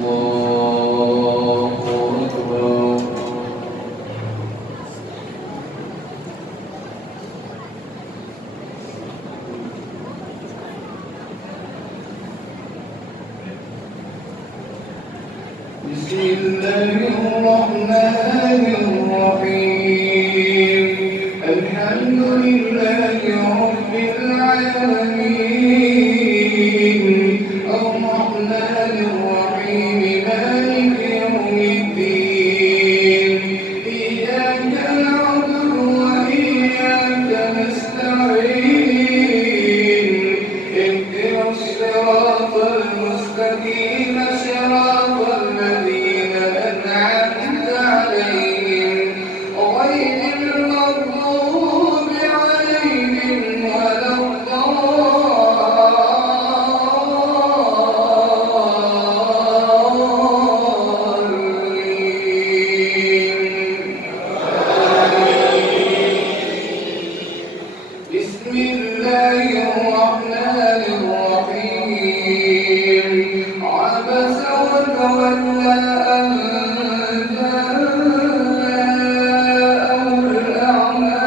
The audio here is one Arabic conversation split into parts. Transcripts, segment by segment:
بسم الله الرحمن الرحيم الحمد لله رب العالمين الرحمن الرحيم مالك يوم الدين إياك نعبد وإياك نستعين اهدنا الصراط المستقيم صراط الذين أنعمت عليهم غير المغضوب عليهم ولا الضالين. بسم الله الرحمن الرحيم عبس وتولى أن جاءه الأعمى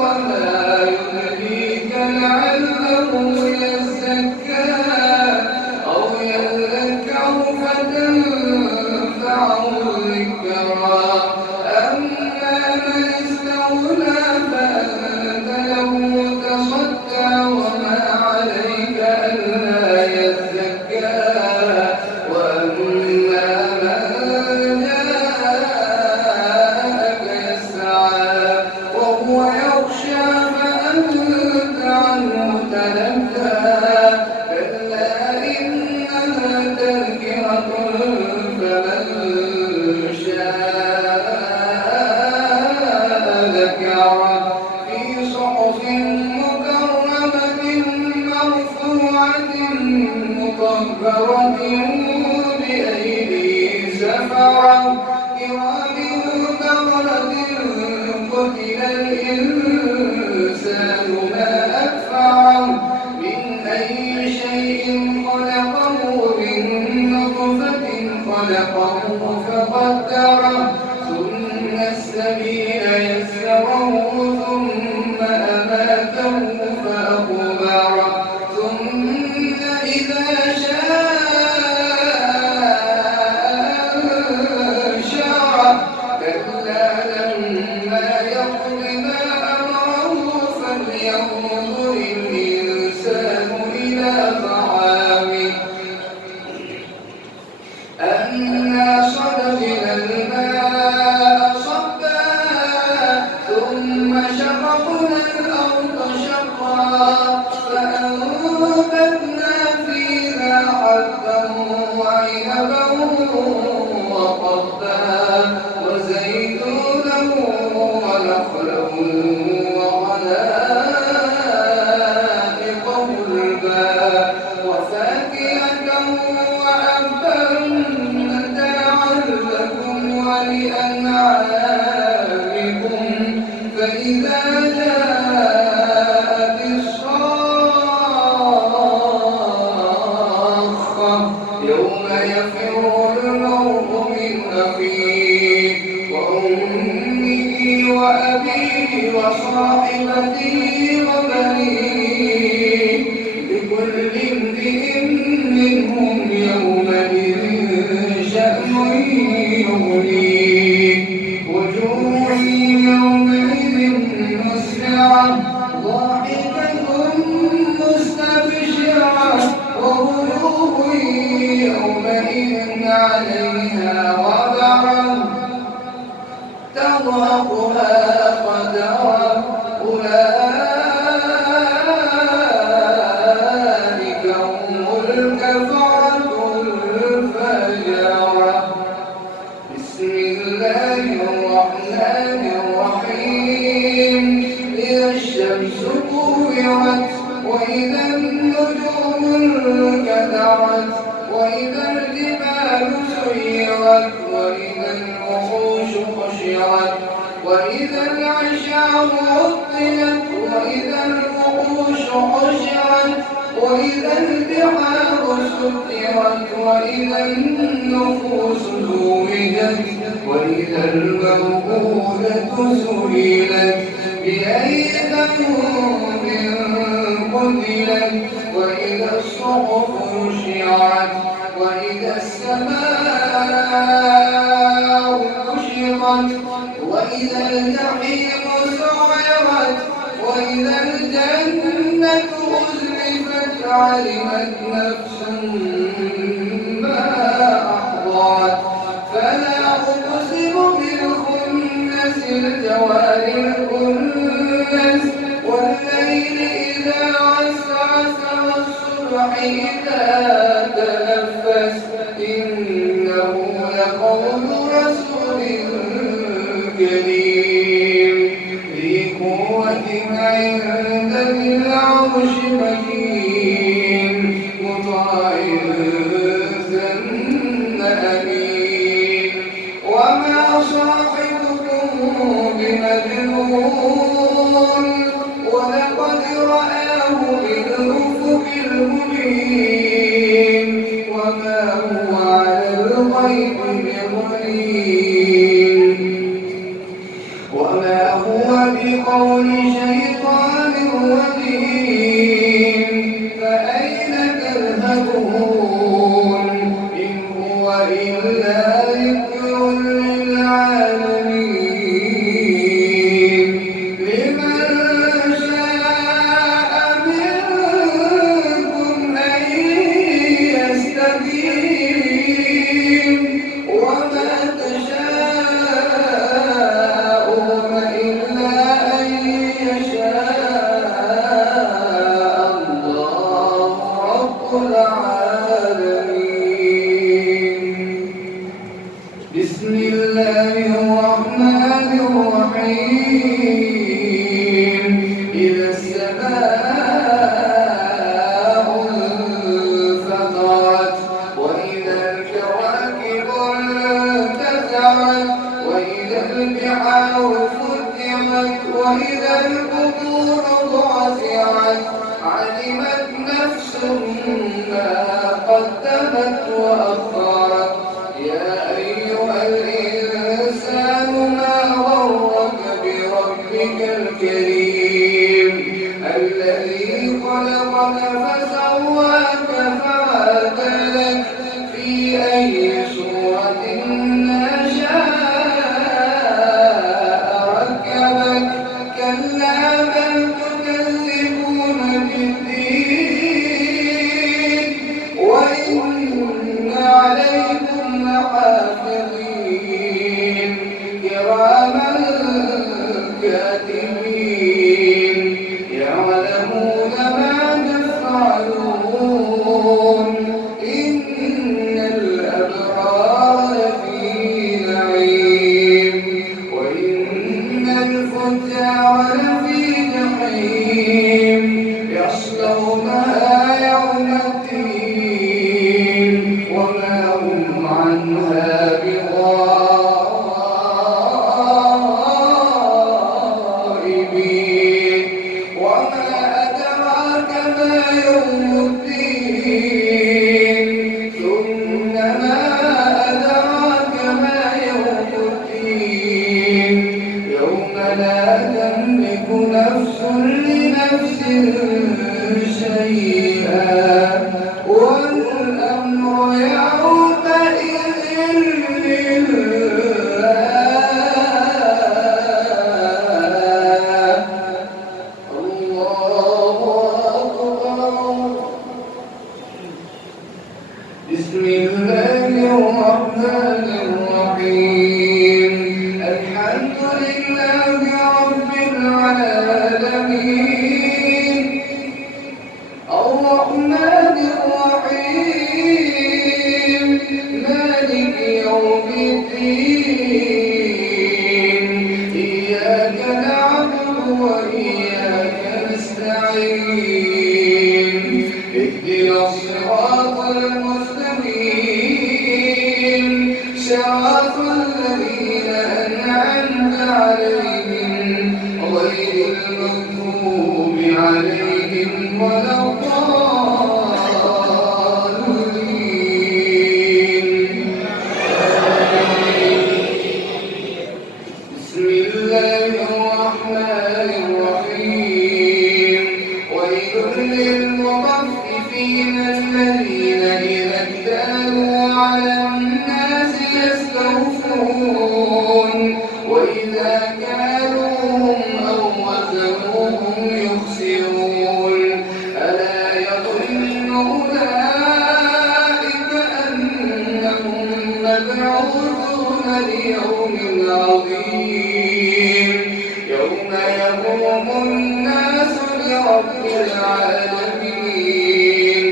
وما يدريك لعله يزكى أو يذكر فتنفعه الذكرى أما من استغنى فأنت له تصدى وما عليك ألا يزكى وأما من جاءك يسعى وهو يخشى فأنت عنه تلهى كلا إنها تذكرة فمن شاء ذكره في صحف مكرمة مرفوعة مطهرة بأيدي سفرة كرام بررة قتل الإنسان ما أكفره من أي شيء خلقه من نطفة خلقه فقدره ثم السبيل يسره ثم أماته فأقبره ثم إذا شاء أنشره كلا لما يقض ما أمره فلينظر الإنسان إلى طعامه أنا صببنا الماء صبا ثم شققنا الأرض شقا فأنبتنا فيها حبا وعنبا وقضبا وزيتونا ونخلا وحدائق غلبا وفاكهة وأبا متاعا لكم ولأنعامكم فإذا جاءت الصاخة يوم يفر المرء من أخيه وأمه وأبيه وصاحبته وبنيه لكل امرئ منهم يومئذ شأن يغنيه وجوه يومئذ مسرعة ضاحكة مستبشرة ووجوه يومئذ عليها غبرة ترهقها قترة أولئك هم الكفرة الفجرة. بسم الله الرحمن الرحيم إذا الشمس كورت وإذا النجوم انكدرت وإذا الجبال سيرت وإذا الوحوش حشرت وإذا العشار عطلت وإذا الوحوش حشرت وإذا البحار سكرت وإذا النفوس زوجت وإذا الموءودة سئلت بأي ذنب قتلت وإذا الصحف نشرت وإذا السماء كشطت وإذا الجحيم سعرت وإذا الجنة أزلفت علمت نفس ما أحضرت فلا أقسم بالخنس الجوار الكنس والليل إذا عسعس والصبح إذا تنفس إنه لقول رسول كريم ذي قوة عند ذي العرش مكين مطاع ثم أمين وما صاحبكم بمجنون ولقد رآه بالأفق المبين وما هو على الغيب بضنين وما هو بقول شيطان رجيم فأين تذهبون إن هو إلا ذكر للعالمين لمن شاء منكم أن يستقيم وما تشاءون إلا أن يشاء الله رب العالمين بسم الله الرحمن الرحيم إذا السماء انفطرت وإذا الكواكب انتثرت وإذا البحار فجرت وإذا القبور بعثرت علمت نفس ما قدمت وأخرت يا أيها الإنسان ما غرك بربك الكريم الذي خلقك فسواك فعدلك في أي صورة ما شاء ركبك كلا بل تكذبون بالدين وإن عليكم لحافظين كراما كاتبين يعلمون ما تفعلون إن الأبرار لفي نعيم وإن الفجار لفي جحيم يصلونها يوم الدين وما هم عنها بغائبين وما أدراك ما يوم الدين ثم ما أدراك ما يوم الدين يوم لا تملك نفس لنفس شيئا والأمر يومئذ لله الله أكبر بسم الله الرحمن الرحيم الحمد لله رب العالمين الرحمن الرحيم مالك يوم الدين إياك نعبد وإياك نستعين اهدنا الصراط المستقيم صراط الذين أنعمت عليهم غير المغضوب عليهم ولا الضالين الذين إذا اكتالوا على الناس يستوفون وإذا كالوهم أو وزنوهم يخسرون ألا يظن أولئك أنهم مبعوثون ليوم عظيم يوم يقوم الناس لرب العالمين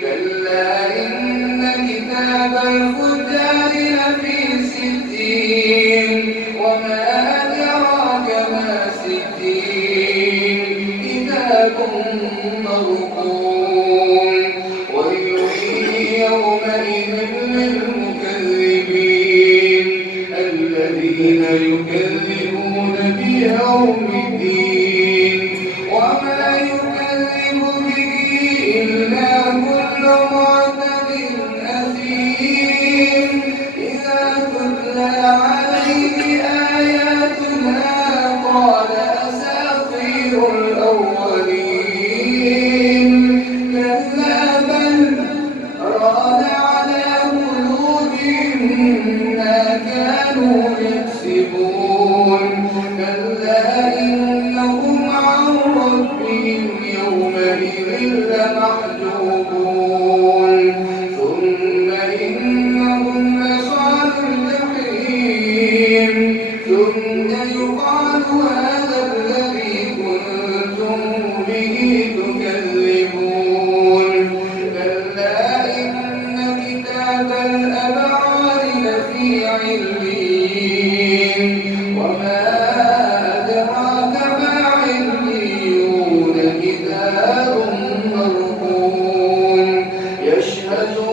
كلا إن كتاب الفجار لفي سجين وما أدراك ما سجين كتاب مرقوم ويل يومئذ للمكذبين الذين يكذبون بيوم الدين وما يكذب به إلا كل معتد أثيم إذا تتلى عليه آياتنا قال أساطير الأولين كلا بل ران على قلوبهم ما كانوا يكسبون كلا إنهم عن ربهم يومئذ لمحجوبون ثم إنهم لصالوا الجحيم ثم يقال هذا الذي كنتم به تكذبون كلا إن كتاب الأبرار لفي عليين وما أدراك ما عليون كتاب مرقوم يشهده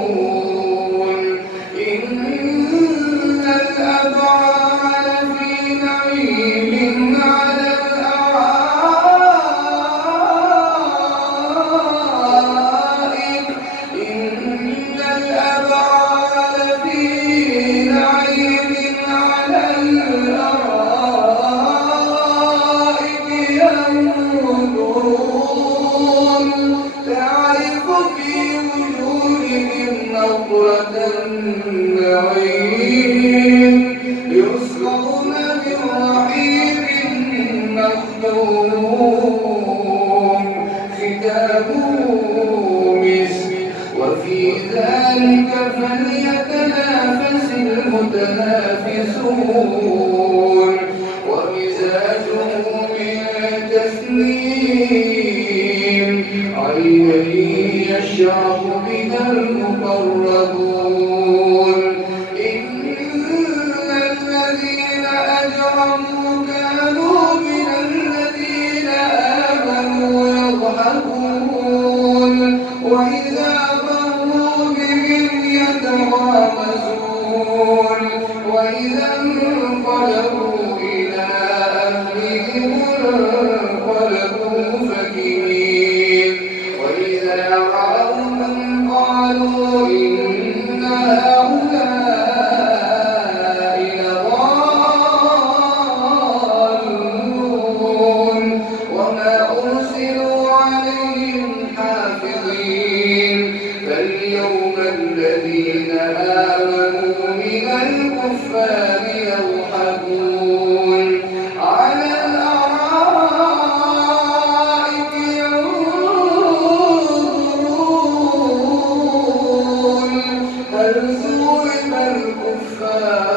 المقربون إن الأبرار لفي نعيم على الأرائك إن الأبرار لفي نعيم على الأرائك ينظرون تعرف في وجوههم نضرة النعيم يسقون من رحيق مختوم ختامه مسك وفي ذلك فليتنافس المتنافسون ومزاجه من تسنيم عينا يشرب بها المقربون إن الذين أجرموا كانوا من الذين آمنوا يضحكون وإذا مروا بهم يتغامزون وإذا انقلبوا إلى أهلهم انقلبوا فكهين وإذا رأوهم قالوا إن هؤلاء لضالون وما أرسلوا عليهم حافظين فاليوم الذين آمنوا من الكفار يضحكون على الأرائك ينظرون هل ثوب الكفار